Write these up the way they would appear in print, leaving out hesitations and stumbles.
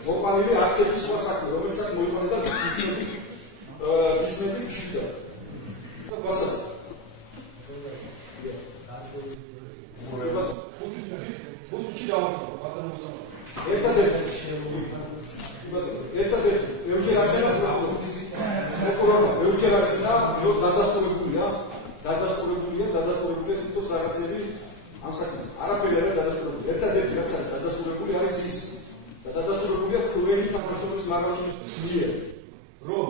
Am მოყალიბე აქცენტი სხვა საქმე, რომელსაც მოიყვანდა ბიზნესის შიდა. და ვასალ. ბუცი დავახო, ბატონო მოსამა. ერთადერთი ეუჯერ არსენა ეუჯერ არსენა დადასტურებულია თვითონ რაღაცები ამ საქმეს. არაფერი არ დადასტურებული. ერთადერთი რაც არის დადასტურებული არის ის და დადასტურებულია თქვენი თანამშრომლის მაგალითისთვის მიერ, რომ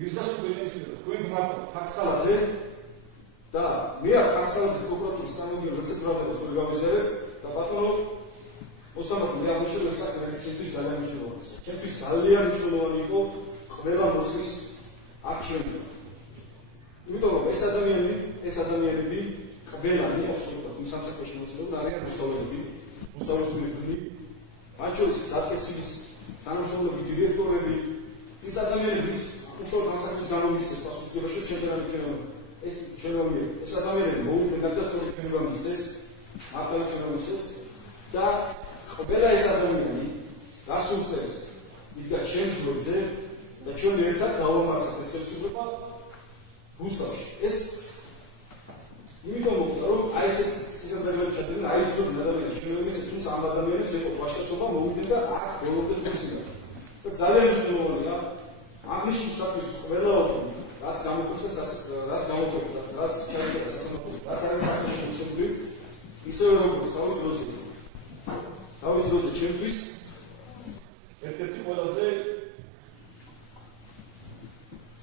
ვიზასუბენების თქვენ მარტო ფასალაზე და მე არ ფასალაზე პროკურატურის სამედიო რეცეპტორატებს ვერ გავიზიარებ და ბატონო მოსამართლე მე ამუშავებ საქმეს ჩემთვის ძალიან მნიშვნელოვანია. ჩემთვის ძალიან მნიშვნელოვანი იყო ყველა მოსის არჩევნა. იმიტომ რომ ეს ადამიანები ყველანი აბსოლუტურად სამსახურში მოწვეული არიან მოსწავლეები, მათ შორის საკეცილის თანამშრომლები, დირექტორები, ის ადამიანების უშუალოდ განსაკუთრების განმისცეს პასუხისმგებლობაში ეს შემოგვიყვება. ეს ადამიანები მოუწევენ და სწორედ შემოგვამისცეს, მართლა შემოგვამისცეს და ყველა ეს ადამიანი გასულ წელს იდგა ჩემს გვერდზე და ჩვენ ერთად გავამართლეთ ეს ხელისუფლება რუსეთში. ეს იმიტომ მოხდა, რომ აი ესეთი სისტემატურად ჩადენენ, აი ეს ადამიანები შემოგვიმისცეს, თუმცა ამ ადამიანებს ეკო ვაჟკაცობა მოუწევენ და აქ ბოლომდე მისცეს. და ძალიან მნიშვნელოვანია აღნიშნული საქმის ყველა ოთი, რაც გამოქვეყნდა, რაც ჩაიწერა სასამართლოში, რაც არის საქმეში შემოსული, ისევე როგორც თავის დროზე ჩემთვის ერთ-ერთი ყველაზე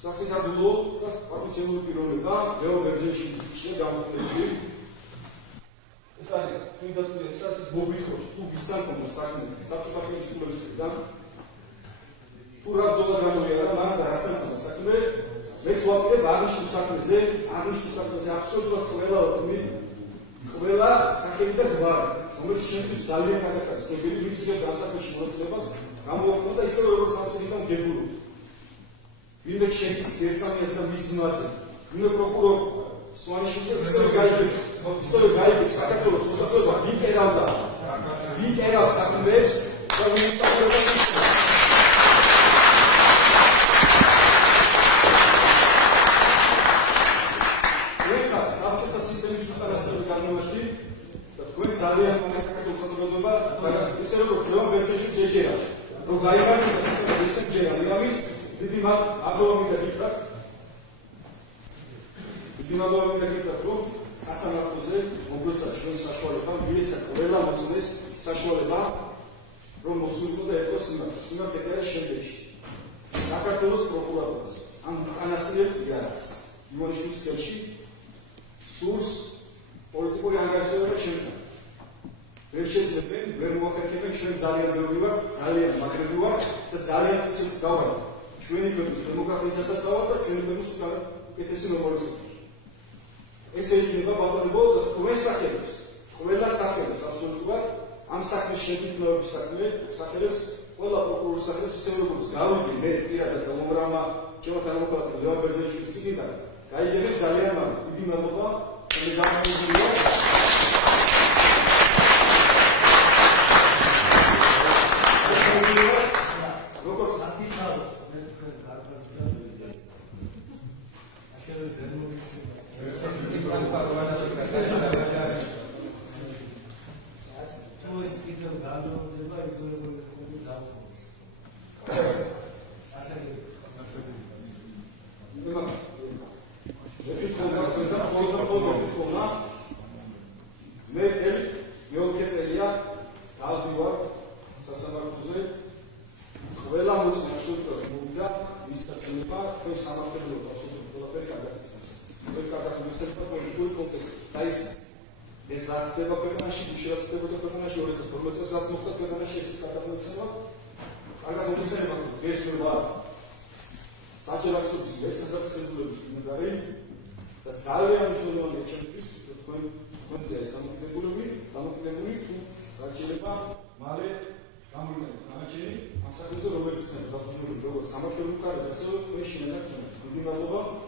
სასინამდვილო და პატივცემული პიროვნება ლეო ბერძენიშვილის გამოქვეყნებული. ეს არის სინდასტრია, ეს არის მოგვითხრობს თუ ვისთან კონდა საქმე საბჭოთა ხელისუფლებისგან თუ რა ბრძოლა გამოიარა მან და რასთან კონდა საქმე მეც ვაპირებ აღნიშნულ საქმეზე აბსოლუტურად ყველა სახელი და გვარი რომელიც შემდგომ ძალიან კარგად შეგვიძლია ვისგან დასაქმეში მოწმებას გამოაქვეყნა და ისევე როგორც სამწიგნო გებულობ ვინმე შედის გესამიას და მის ძმაზე ვინმე პროკურორ სვანიშვილზე ისევე გაიგებს საქართველოს მოსახლეობა ვინ კერავ საქმეებს და ვინ საქმეებს ძალიან მომესაკეთებს საზოგადოება და ისე როგორც ლეო ბერძენიშვილს შეჭერა რომ გაიმარჯვოს ისე ჯერა იმის დიდი მადლობა მიგდებით რომ სასამართლოზე მოგვეცა ჩვენი საშუალება მიეცა ყველა მოწმეს საშუალება რომ მოსულიყო და ეთქვა სიმართლე და შემდეგში საქართველოს პროკურატურას ამ უკანასკნელ იარაღს ივანიშვილის ხელში სურს პოლიტიკური ანგარიშება შემდგა ვერ შეძლებენ, ვერ მოახერხებენ, ჩვენ ძალიან ბევრი ვართ, ძალიან მაგრები ვართ და ძალიან ცუდ გავართ. ჩვენი ქვეყნის დემოკრატიასაც ავართ და ჩვენი ქვეყნის უკეთესი მოპოვებისათვის. ესე იქნება ბატონებო თქვენ სახელებს, ყველა სახელებს აბსოლუტურად ამ საქმის შეთქმულების სახელებს, ყველა პროკურორის სახელებს ისევე როგორც გავიგე მე პირადად მომრამა ჩემო თანამოქმედი ლეო ბერძენიშვილის წინიდან. გაიგებთ ძალიან მალე. დიდი მადლობა. მე გამარჯვებულია. Самое первое, это все, что еще не так, что не надо было.